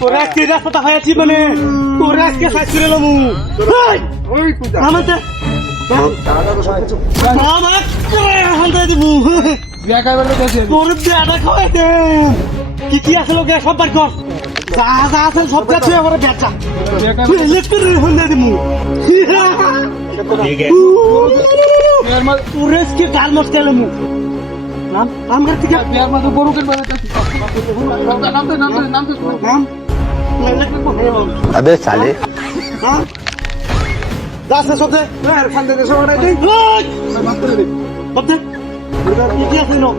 তোরা কে রাস্তা হয়েছি মানে তোরা কে সাইজ করে লমু আমাতে আমার হান্দাই দিবু তোর বেটা খাওয়াইতে কি কি আছে লোকে সব বার কর যা যা আছে সব কাছে আমার বেচা তুই লিখ করে হান্দাই দিবু তোরে কি গাল মস্তে লমু নাম নাম করতে কি বিয়ার মতো গরু কে বানাতে নাম अबे साले हाँ दास ने सोचे यार खाने दे सोना नहीं मत कर दे मत ये क्या सुनो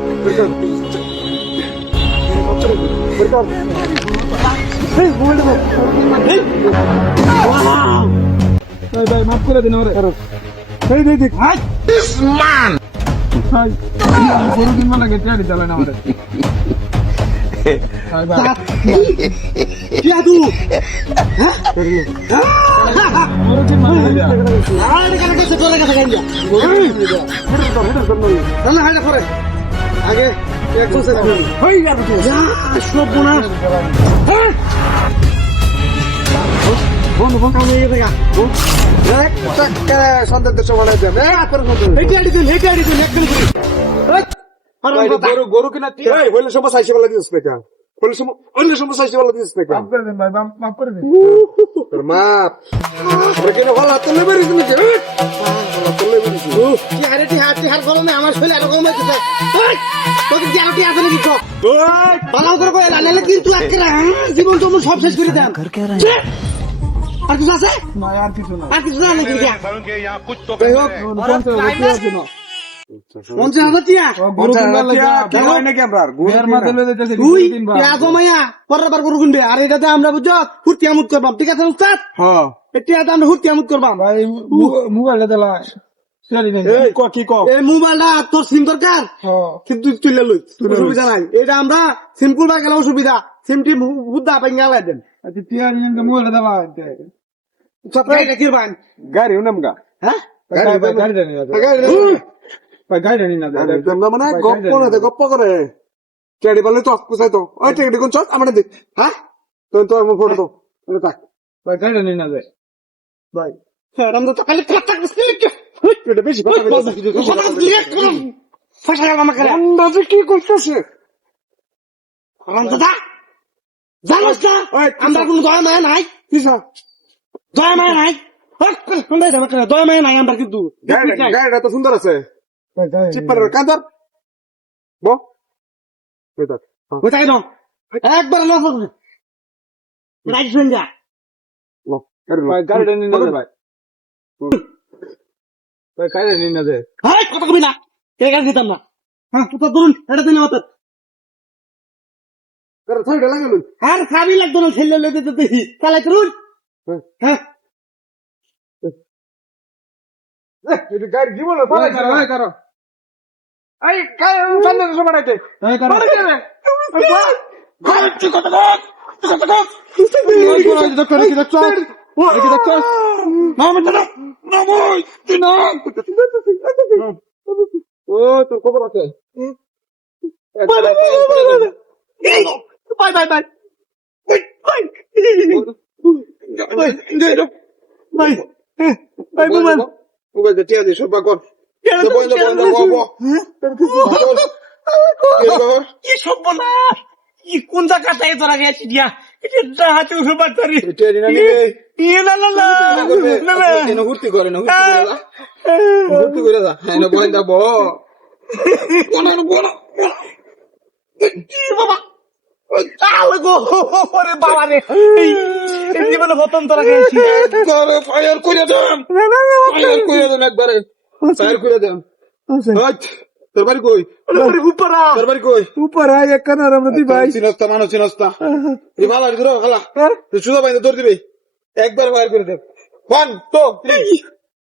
हे बोल दे भाई भाई माफ कर देना रे हे दे दे हां मान भाई गरु दिन वाला गेट रेडी चला ना रे क्या तू हाँ आगे एक दूसरे গরু কিনা হইলে সময় চাইছে বলে দিস না অন্য সমস্যা হিসেবে বলে দিস না মাফ করে দিন তোর মাপ তোর কেন ভালো হাত তুলে বেরিয়েছিস নাকি কি হারেটি হার গরমে আমার শরীর এরকম হয়েছে তোকে গ্যারান্টি আছে নাকি ভালো করে কয়ে রান্নালে কিন্তু আজকে জীবন তো সব শেষ করে দেন আর কিছু আছে আর কিছু না নাকি মঞ্চে হাজার টিয়া পরের বার গরু কিনবে আর এটাতে আমরা বুঝছো হুর্তি আমুদ করবাম ঠিক আছে উস্তাদ এটাতে আমরা হুর্তি আমুদ করবাম মোবাইলটা এই মোবাইলটা তোর সিম দরকার কিন্তু তুলে লই অসুবিধা নাই এটা আমরা সিম খুলবা গেলে অসুবিধা সিমটি বুদ্ধা পাই গেলাই দেন মোবাইলটা দেওয়া এটা কিরবান গাড়ি উনামগা হ্যাঁ গাড়ি না মানে গপ্প করে টেডি বলে তো পুষাই তো ওই টেডি কোন চল আমরা দেখ হ্যাঁ তো আমার ফটো তো থাক ভাই গাড়ি নিয়ে না যায় ভাই স্যার আমরা তো খালি কথা বলছি এটা বেশি কথা বলছি ফাটা আমাকে আমরা যে কি করতেছে দাদা জানোস না আমরা কোনো দয়া মায়া নাই কিসা দয়া মায়া নাই দয়া মায়া নাই আমরা কিন্তু গাড়িটা তো সুন্দর আছে চিপার কাঁদর বো কোথায় দাও একবার লস হবে রাইট শুন যা গাড়িটা নিয়ে না ভাই গাড়িটা নিয়ে না যায় হ্যাঁ কথা কবি না কে গাড়ি দিতাম না হ্যাঁ তো ধরুন এটা দিন আমার ছয়টা লাগালো আর খাবি লাগতো না ছেলে লেগে তো দেখি চালাই করুন হ্যাঁ গাড়ি জীবন কারো এই কাই সামনে সমাইতে এই কারো ও তোর খবর আছে bye bye bye bye mobile টিয়া দিয়ে সব কর কি সব বলা কি কোন জায়গাটায় তোরা গেছি দিয়া এটা হাতে উঠে বাড়ি ঘুরতে করে না ঘুরতে করে যা বলেন যাবো বাবা বাবা রে জীবনে প্রথম তোরা গেছি ফায়ার করে দেন একবারে ফায়ার করে দেন তোর বাড়ি কই তোর বাড়ি কই উপরা এক কানার আমরা দি ভাই চিনস্তা মানুষ চিনস্তা এই ভালো ধরো খালা তুই সুদা বাইন্দে দৌড় দিবি একবার ফায়ার করে দেব 1 2 3